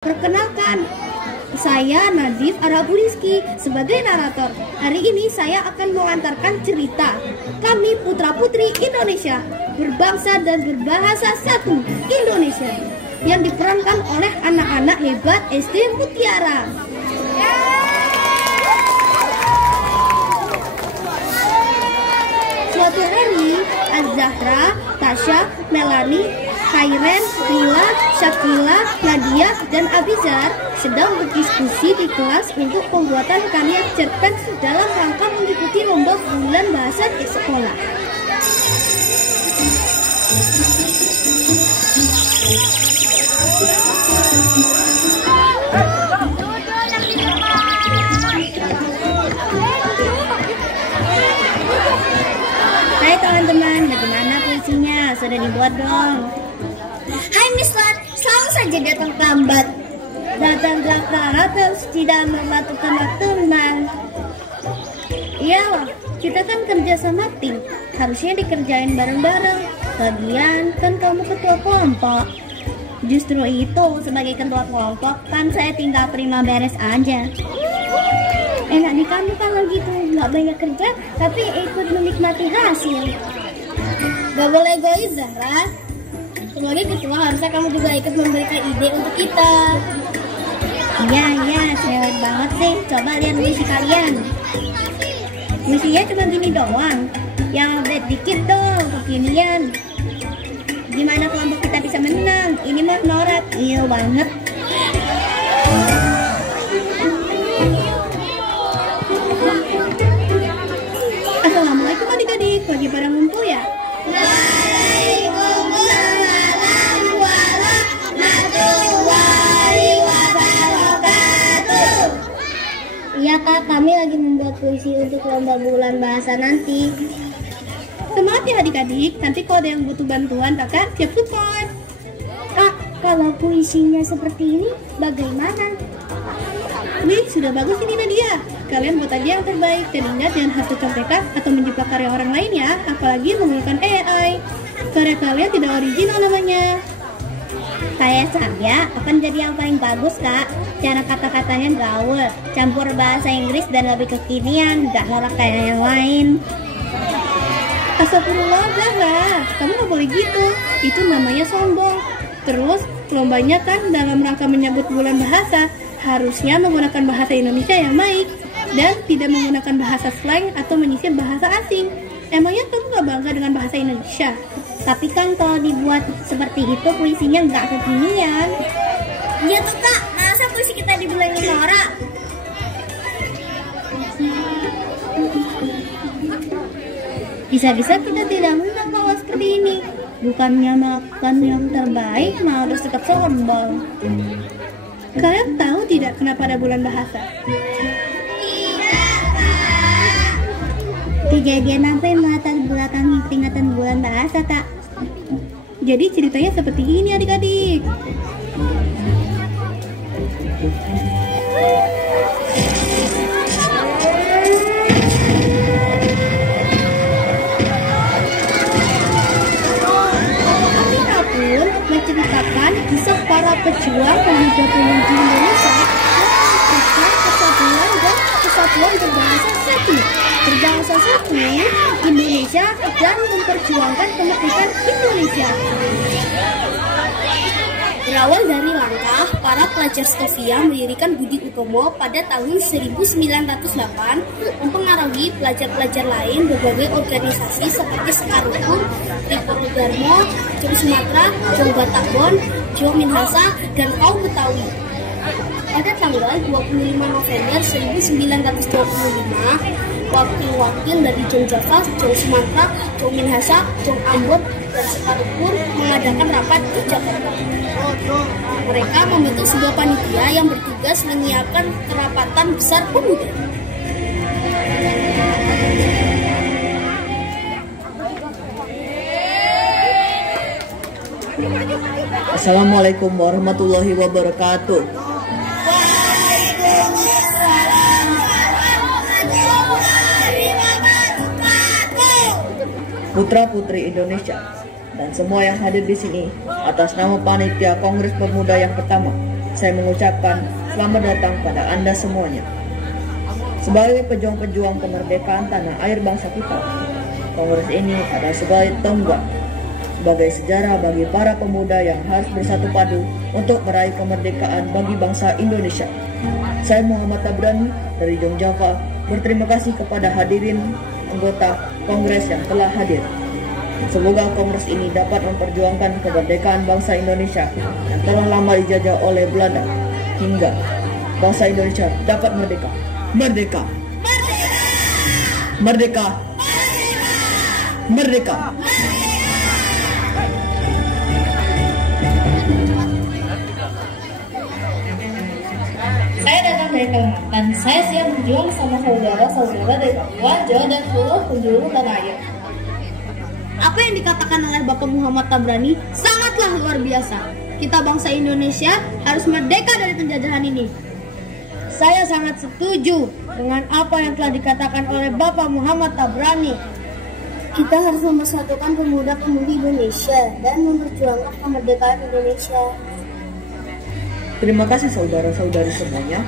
Perkenalkan, saya Nadif Araburizki sebagai narator. Hari ini saya akan mengantarkan cerita kami putra-putri Indonesia, berbangsa dan berbahasa satu Indonesia, yang diperankan oleh anak-anak hebat SD Mutiara. Suatu hari, Az-Zahra, Tasya, Melani, Khairen, Lila, Syakila, Nadia, dan Abizar sedang berdiskusi di kelas untuk pembuatan karya cerpen dalam rangka mengikuti lomba bulan bahasa di sekolah. Hai teman-teman, bagaimana puisinya? Sudah dibuat dong? Hai Miss Lat, selalu saja datang lambat. Datang terus tidak mematukan teman. Iyalah, kita kan kerja sama tim, harusnya dikerjain bareng-bareng. Lagian kan kamu ketua kelompok. Justru itu, sebagai ketua kelompok kan saya tinggal terima beres aja. Enak di kamu kalau gitu, nggak banyak kerja tapi ikut menikmati hasil. Gak boleh egois, Zahra. Sebagai ketua harusnya kamu juga ikut memberikan ide untuk kita. Iya, cerewet banget sih. Coba lihat misi kalian. Misinya cuma gini doang. Yang update dikit dong, kekinian. Gimana kelompok kita bisa menang? Ini mah norak, iya banget. Assalamualaikum adik-adik, lagi pada ngumpul ya? Waalaikumsalam warahmatullahi wabarakatuh. Iya kak, kami lagi membuat puisi untuk lomba bulan bahasa nanti. Semangat ya adik-adik, nanti kalau ada yang butuh bantuan kakak siap support. Kak, kalau puisinya seperti ini bagaimana? Wih, sudah bagus ini Nadia. Kalian buat aja yang terbaik dan ingat jangan hapus contekan atau menjiplak karya orang lain ya, apalagi menggunakan AI. Karya kalian tidak original namanya. Saya akan jadi yang paling bagus kak. Cara kata-katanya gaul, campur bahasa Inggris dan lebih kekinian, gak norak kayak yang lain. Astagfirullah Zahra, kamu gak boleh gitu. Itu namanya sombong. Terus lombanya kan dalam rangka menyambut bulan bahasa, harusnya menggunakan bahasa Indonesia yang baik dan tidak menggunakan bahasa slang atau menyisir bahasa asing. Emangnya kamu gak bangga dengan bahasa Indonesia? Tapi kan kalau dibuat seperti itu puisinya gak kekinian. Iya tuh kak, masa puisi kita dibilangin norak? Bisa-bisa kita tidak menang kalau seperti ini. Bukannya melakukan yang terbaik, malah harus tetap sombong. Kalian tahu tidak kenapa ada bulan bahasa? Tidak kak. Kejadian apa yang melatar belakangi peringatan bulan bahasa kak? Jadi ceritanya seperti ini adik-adik. Menceritakan kisah para pejuang pemuda pemudi Indonesia yang persatuan dan kesatuan berbangsa satu. Berbangsa satu Indonesia dan memperjuangkan kemerdekaan Indonesia. Berawal dari langkah para pelajar Stovia mendirikan Budi Utomo pada tahun 1908, mempengaruhi pelajar-pelajar lain berbagai organisasi seperti Sekarukun, Tripur Darmo, Jom Sumatera, Jom Batakbon, Jom Minahasa, dan Kaum Betawi. Pada tanggal 25 November 1925, wakil-wakil dari Jom Java, Jom Sumatera, Jom Minahasa, Jom Ambon, dan Sekarukun mengadakan rapat di Jakarta. Mereka membentuk sebuah panitia yang bertugas menyiapkan kerapatan besar pemuda. Assalamualaikum warahmatullahi wabarakatuh. Waalaikumsalam warahmatullahi wabarakatuh. Putra-putri Indonesia dan semua yang hadir di sini, atas nama Panitia Kongres Pemuda yang pertama, saya mengucapkan selamat datang pada Anda semuanya. Sebagai pejuang-pejuang kemerdekaan tanah air bangsa kita, Kongres ini adalah sebagai tonggak, sebagai sejarah bagi para pemuda yang harus bersatu padu untuk meraih kemerdekaan bagi bangsa Indonesia. Saya Muhammad Tabrani dari Yogyakarta berterima kasih kepada hadirin anggota Kongres yang telah hadir. Semoga Kongres ini dapat memperjuangkan kemerdekaan bangsa Indonesia yang telah lama dijajah oleh Belanda hingga bangsa Indonesia dapat merdeka. Merdeka! Merdeka! Merdeka! Saya datang dari Kalimantan. Saya siap berjuang sama saudara-saudara dari Papua, Jawa, dan seluruh penjuru tanah air. Apa yang dikatakan oleh Bapak Muhammad Tabrani sangatlah luar biasa. Kita bangsa Indonesia harus merdeka dari penjajahan ini. Saya sangat setuju dengan apa yang telah dikatakan oleh Bapak Muhammad Tabrani. Kita harus mempersatukan pemuda-pemudi Indonesia dan memperjuangkan kemerdekaan Indonesia. Terima kasih saudara-saudari semuanya.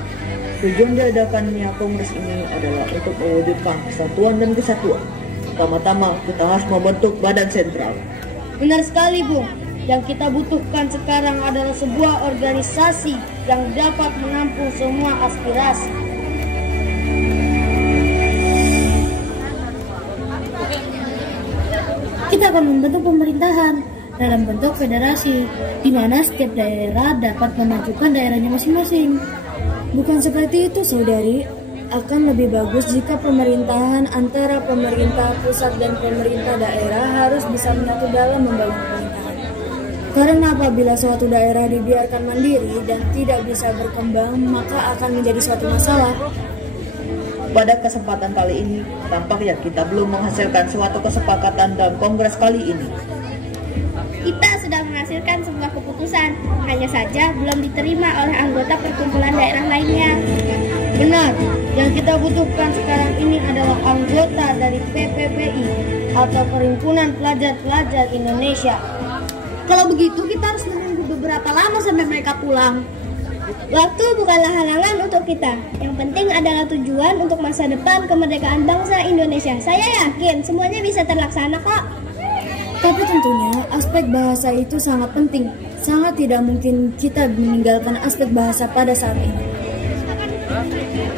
Tujuan diadakannya Kongres ini adalah untuk mewujudkan kesatuan dan kesatuan. Pertama-tama kita harus membentuk badan sentral. Benar sekali, Bung. Yang kita butuhkan sekarang adalah sebuah organisasi yang dapat menampung semua aspirasi. Kita akan membentuk pemerintahan dalam bentuk federasi, di mana setiap daerah dapat memajukan daerahnya masing-masing. Bukan seperti itu, saudari. Akan lebih bagus jika pemerintahan antara pemerintah pusat dan pemerintah daerah harus bisa menyatu dalam membangun pemerintahan. Karena apabila suatu daerah dibiarkan mandiri dan tidak bisa berkembang, maka akan menjadi suatu masalah. Pada kesempatan kali ini, tampaknya kita belum menghasilkan suatu kesepakatan dalam Kongres kali ini. Kita sudah menghasilkan sebuah keputusan, hanya saja belum diterima oleh anggota perkumpulan daerah lainnya. Benar, yang kita butuhkan sekarang ini adalah anggota dari PPPI atau Perhimpunan Pelajar-Pelajar Indonesia. Kalau begitu kita harus menunggu beberapa lama sampai mereka pulang. Waktu bukanlah halangan untuk kita. Yang penting adalah tujuan untuk masa depan kemerdekaan bangsa Indonesia. Saya yakin semuanya bisa terlaksana kok. Tapi tentunya aspek bahasa itu sangat penting. Sangat tidak mungkin kita meninggalkan aspek bahasa pada saat ini.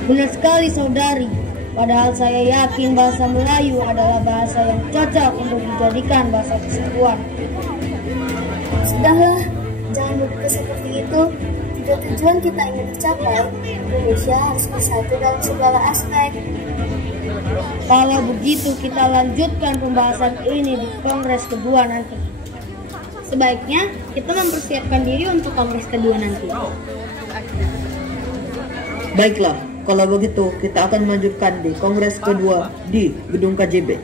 Benar sekali, saudari. Padahal saya yakin bahasa Melayu adalah bahasa yang cocok untuk dijadikan bahasa kesatuan. Sudahlah, jangan berpikir seperti itu. Jika tujuan kita ingin tercapai, Indonesia harus bersatu dalam segala aspek. Kalau begitu kita lanjutkan pembahasan ini di Kongres kedua nanti. Sebaiknya kita mempersiapkan diri untuk Kongres kedua nanti. Baiklah, kalau begitu kita akan melanjutkan di Kongres kedua di Gedung KJB.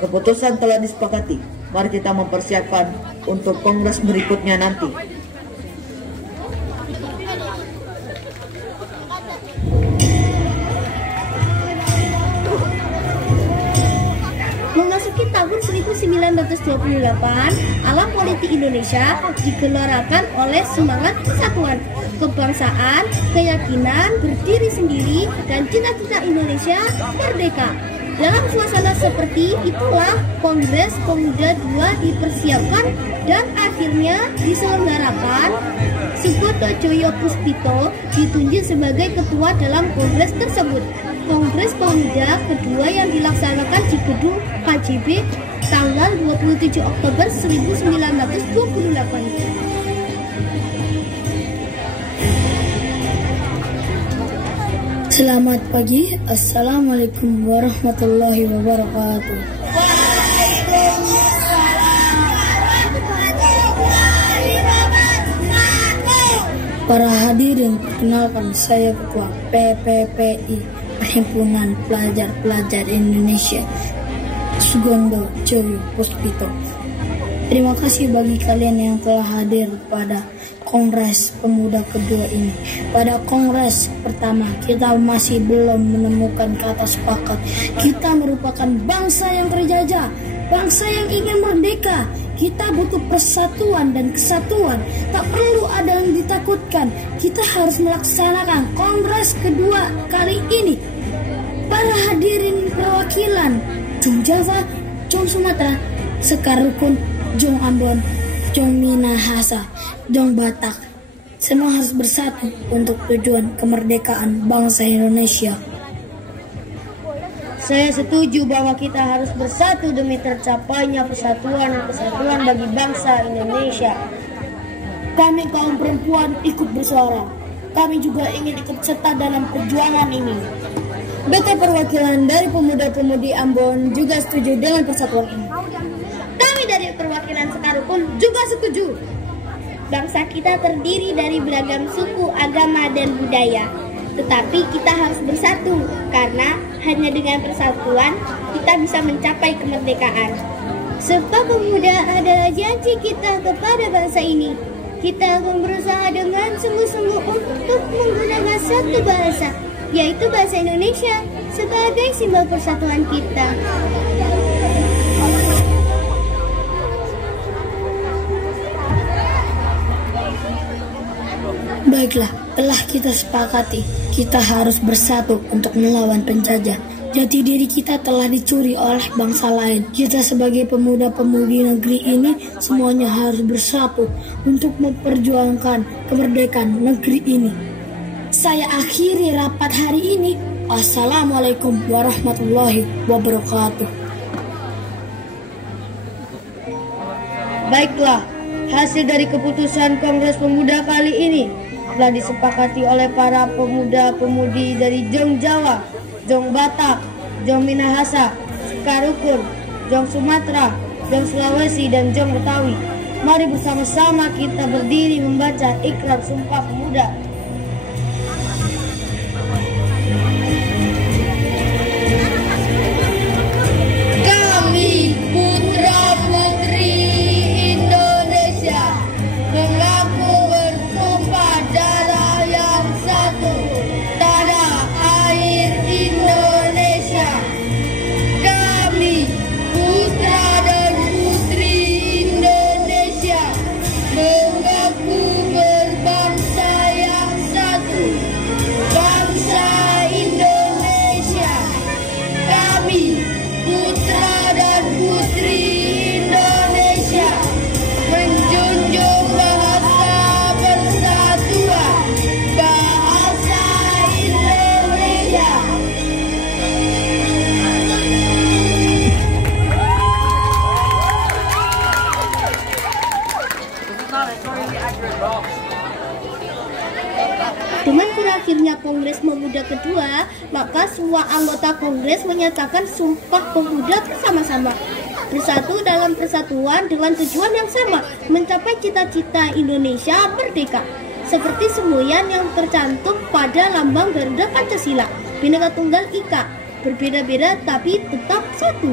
Keputusan telah disepakati. Mari kita mempersiapkan untuk Kongres berikutnya nanti. Memasuki tahun 1928, alam politik Indonesia digelarakan oleh semangat kesatuan, kebangsaan, keyakinan berdiri sendiri, dan cita-cita Indonesia merdeka. Dalam suasana seperti itulah Kongres Pemuda II dipersiapkan dan akhirnya diselenggarakan. Sugoto Joyo Puspito ditunjuk sebagai ketua dalam kongres tersebut. Kongres Pemuda kedua yang dilaksanakan di Gedung KJB tanggal 27 Oktober 1928. Selamat pagi, Assalamualaikum warahmatullahi wabarakatuh. Para hadirin, perkenalkan saya Ketua PPPI Perhimpunan Pelajar-Pelajar Indonesia, Sugondo Joyo Puspito. Terima kasih bagi kalian yang telah hadir pada Kongres Pemuda kedua ini. Pada kongres pertama kita masih belum menemukan kata sepakat. Kita merupakan bangsa yang terjajah, bangsa yang ingin merdeka, Kita butuh persatuan dan kesatuan. Tak perlu ada yang ditakutkan. Kita harus melaksanakan Kongres kedua kali ini. Para hadirin perwakilan Jong Java, Jong Sumatera, Sekar Rukun, Jong Ambon, Jong Minahasa, Jong Batak, semua harus bersatu untuk tujuan kemerdekaan bangsa Indonesia. Saya setuju bahwa kita harus bersatu demi tercapainya persatuan bagi bangsa Indonesia. Kami kaum perempuan ikut bersuara. Kami juga ingin ikut serta dalam perjuangan ini. BK perwakilan dari pemuda-pemudi Ambon juga setuju dengan persatuan ini. Kami dari perwakilan Sekarukun juga setuju. Bangsa kita terdiri dari beragam suku, agama, dan budaya. Tetapi kita harus bersatu, karena hanya dengan persatuan kita bisa mencapai kemerdekaan. Sumpah Pemuda adalah janji kita kepada bangsa ini. Kita akan berusaha dengan sungguh-sungguh untuk menggunakan satu bahasa, yaitu bahasa Indonesia, sebagai simbol persatuan kita. Baiklah, telah kita sepakati, kita harus bersatu untuk melawan penjajah. Jati diri kita telah dicuri oleh bangsa lain. Kita sebagai pemuda-pemudi negeri ini semuanya harus bersatu untuk memperjuangkan kemerdekaan negeri ini. Saya akhiri rapat hari ini. Assalamualaikum warahmatullahi wabarakatuh. Baiklah, hasil dari keputusan Kongres Pemuda kali ini telah disepakati oleh para pemuda-pemudi dari Jong Jawa, Jong Batak, Jong Minahasa, Sekarukun, Jong Sumatera, Jong Sulawesi, dan Jong Betawi. Mari bersama-sama kita berdiri membaca ikrar Sumpah Pemuda. Kami putra-putri Indonesia mengaku bersumpah darah yang satu, tanah air Indonesia. Kami putra dan putri Indonesia mengaku berbangsa yang satu, bangsa Indonesia. Kami putra dan putri Indonesia menjunjung bahasa persatuan, bahasa Indonesia. Dengan berakhirnya Kongres Pemuda kedua, maka semua anggota Kongres menyatakan Sumpah Pemuda bersama-sama, bersatu dalam persatuan dengan tujuan yang sama, mencapai cita-cita Indonesia merdeka. Seperti semboyan yang tercantum pada lambang Garuda Pancasila, Bhinneka Tunggal Ika, berbeda-beda tapi tetap satu.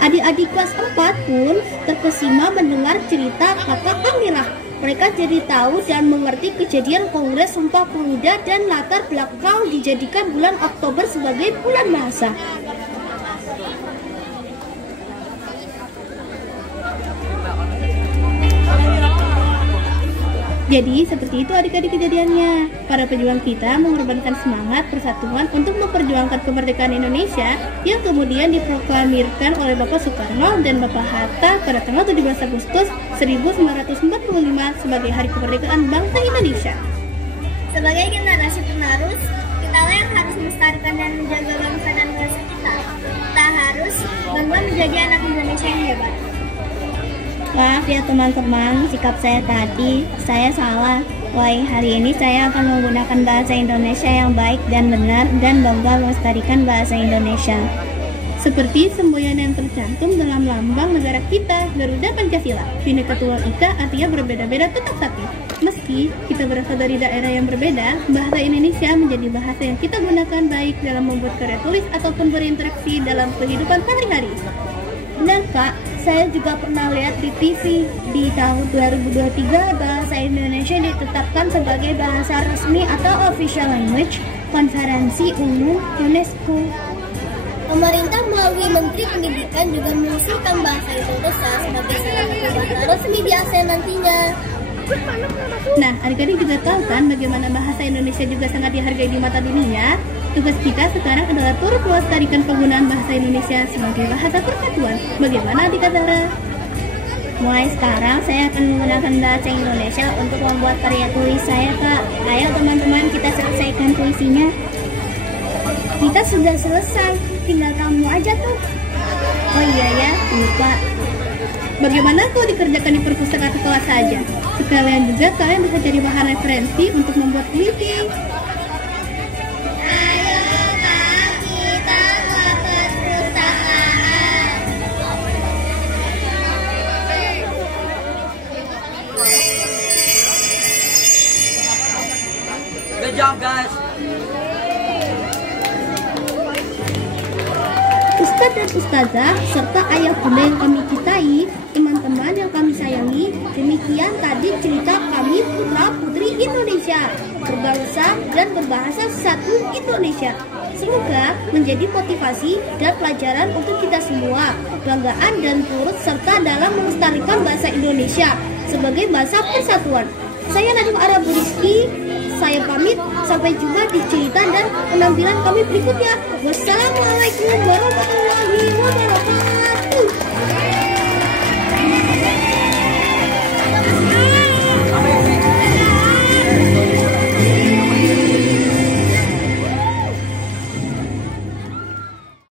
Adik-adik kelas 4 pun terkesima mendengar cerita kakak Amirah. Mereka jadi tahu dan mengerti kejadian Kongres Sumpah Pemuda dan latar belakang dijadikan bulan Oktober sebagai bulan bahasa. Jadi seperti itu adik-adik kejadiannya. Para pejuang kita mengorbankan semangat persatuan untuk memperjuangkan kemerdekaan Indonesia yang kemudian diproklamirkan oleh Bapak Soekarno dan Bapak Hatta pada tanggal 17 Agustus 1945 sebagai Hari Kemerdekaan Bangsa Indonesia. Sebagai generasi penerus, kita yang harus melestarikan dan menjaga bangsa dan bahasa kita. Kita harus bangga menjadi anak Indonesia yang hebat. Maaf ya teman-teman, sikap saya tadi, saya salah. Hari ini saya akan menggunakan bahasa Indonesia yang baik dan benar dan bangga melestarikan bahasa Indonesia. Seperti semboyan yang tercantum dalam lambang negara kita, Garuda Pancasila, Bhinneka Tunggal Ika artinya berbeda-beda tetap satu. Meski kita berasal dari daerah yang berbeda, bahasa Indonesia menjadi bahasa yang kita gunakan baik dalam membuat karya tulis ataupun berinteraksi dalam kehidupan sehari-hari. Benar Kak, saya juga pernah lihat di TV di tahun 2023 bahasa Indonesia ditetapkan sebagai bahasa resmi atau official language Konferensi Umum UNESCO. Pemerintah melalui Menteri Pendidikan juga mengusulkan bahasa Indonesia sebagai salah satu bahasa resmi di ASEAN nantinya. Nah, adik-adik juga tahu kan bagaimana bahasa Indonesia juga sangat dihargai di mata dunia. Tugas kita sekarang adalah turut melestarikan penggunaan bahasa Indonesia sebagai bahasa persatuan. Bagaimana adik Zahra? Mulai sekarang saya akan menggunakan bahasa Indonesia untuk membuat karya tulis saya, Kak. Ayo teman-teman kita selesaikan puisinya. Kita sudah selesai, tinggal kamu aja tuh. Oh iya ya, lupa. Bagaimana kalau dikerjakan di perpustakaan sekolah saja? Sekalian juga kalian bisa jadi bahan referensi untuk membuat puisi. Good job, guys. Ustadz dan Ustazah, serta ayah bunda yang kami cintai, teman-teman yang kami sayangi, demikian tadi cerita kami putra-putri Indonesia, berbangsa dan berbahasa satu Indonesia. Semoga menjadi motivasi dan pelajaran untuk kita semua, kebanggaan dan turut serta dalam melestarikan bahasa Indonesia sebagai bahasa persatuan. Saya Nadiem Arabu Rizky, saya pamit, sampai jumpa di cerita dan penampilan kami berikutnya. Wassalamualaikum warahmatullahi wabarakatuh.